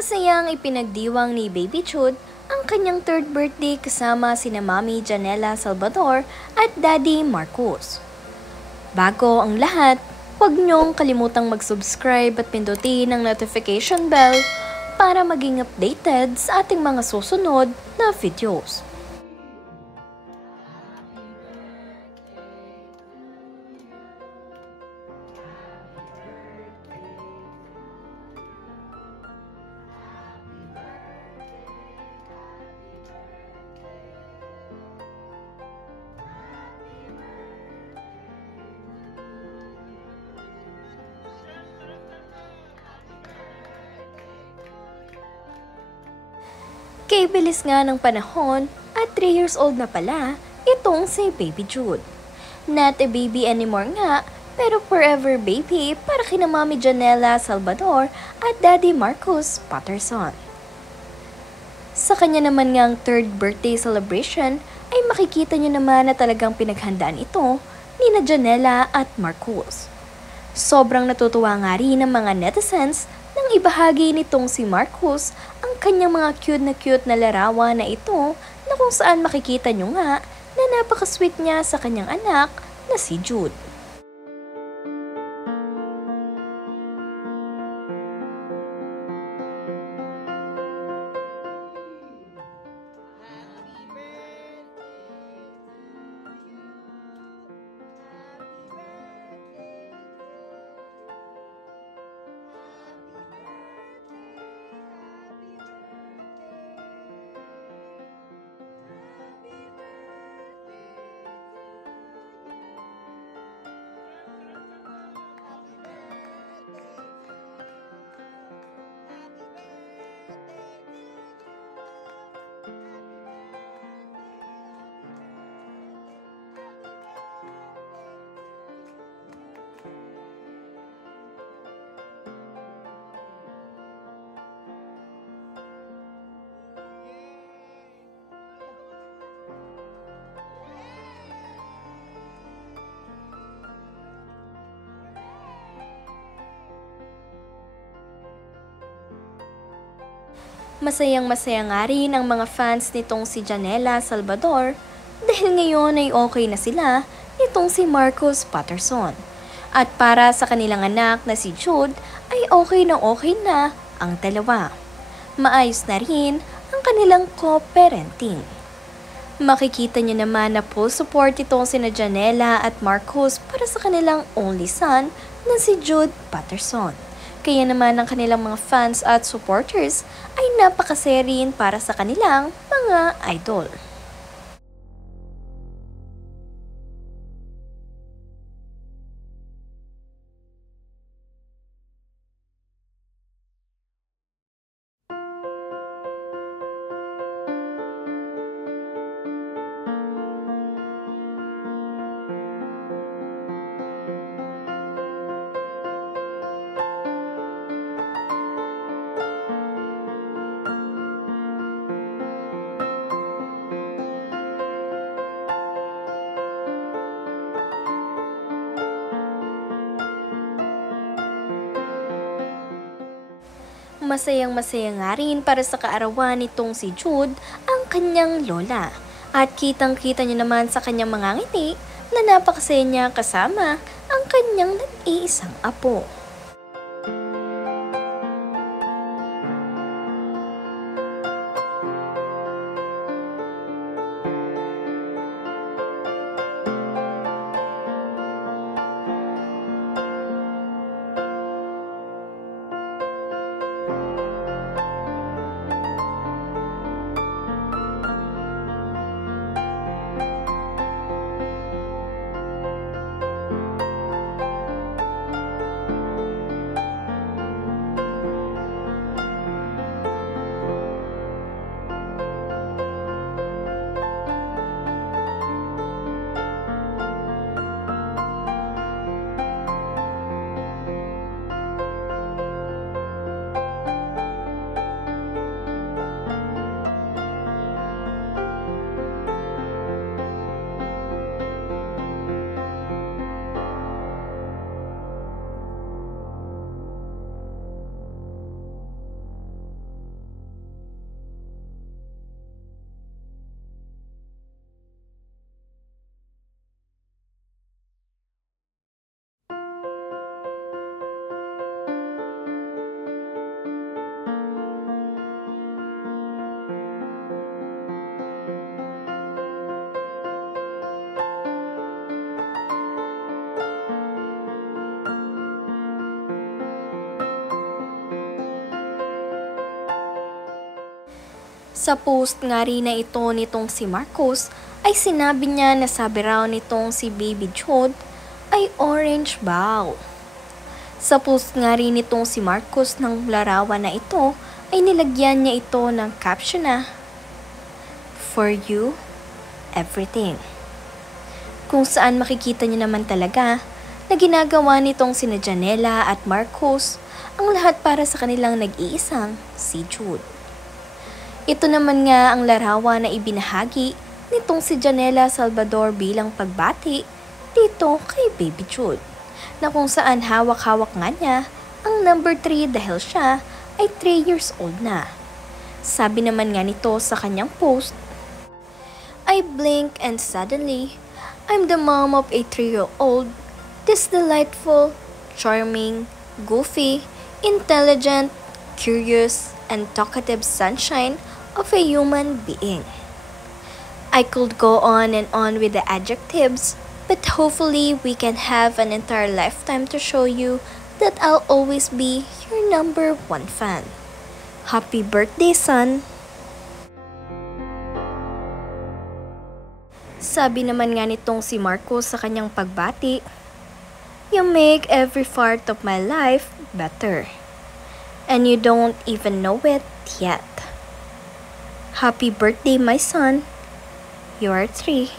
Masayang ipinagdiwang ni Baby Chud ang kanyang third birthday kasama sina Mami Janela Salvador at Daddy Marcos. Bago ang lahat, huwag niyong kalimutang mag-subscribe at pindutin ang notification bell para maging updated sa ating mga susunod na videos. Kay bilis nga ng panahon at 3 years old na pala itong si Baby Chud. Not a baby anymore nga, pero forever baby para kina Mami Janela Salvador at Daddy Marcos Patterson. Sa kanya naman ngang third birthday celebration ay makikita niyo naman na talagang pinaghandaan ito ni na Janela at Marcos. Sobrang natutuwa nga rin ng mga netizens nang ibahagi nitong si Marcos ang kanyang mga cute na larawan na ito na kung saan makikita nyo nga na napaka-sweet niya sa kanyang anak na si Jude. Masayang-masaya nga rin ang mga fans nitong si Janela Salvador dahil ngayon ay okay na sila nitong si Marcos Patterson. At para sa kanilang anak na si Jude ay okay na ang dalawa. Maayos na rin ang kanilang co-parenting. Makikita niyo naman na full support itong sina Janela at Marcos para sa kanilang only son na si Jude Patterson. Kaya naman ang kanilang mga fans at supporters ay napakasaya rin para sa kanilang mga idol. Masayang-masaya nga rin para sa kaarawan nitong si Jude ang kanyang lola. At kitang-kita niyo naman sa kanyang mga ngiti na napakasaya niya kasama ang kanyang nag-iisang apo. Sa post nga rin na ito nitong si Marcos ay sinabi niya na sabi raw nitong si Baby Jude ay orange bow. Sa post nga rin nitong si Marcos ng larawan na ito ay nilagyan niya ito ng caption na "For you, everything." Kung saan makikita niyo naman talaga na ginagawa nitong sina Janela at Marcos ang lahat para sa kanilang nag-iisang si Jude. Ito naman nga ang larawan na ibinahagi nitong si Janela Salvador bilang pagbati dito kay Baby Jude, na kung saan hawak-hawak nga niya ang number 3 dahil siya ay 3 years old na. Sabi naman nga nito sa kanyang post, "I blink and suddenly, I'm the mom of a 3-year-old, this delightful, charming, goofy, intelligent, curious, and talkative sunshine of a human being." I could go on and on with the adjectives, but hopefully we can have an entire lifetime to show you that I'll always be your number 1 fan. Happy birthday, son! Sabi naman nga nitong si Marcos sa kanyang pagbati, "You make every part of my life better. And you don't even know it yet. Happy birthday, my son. You are 3."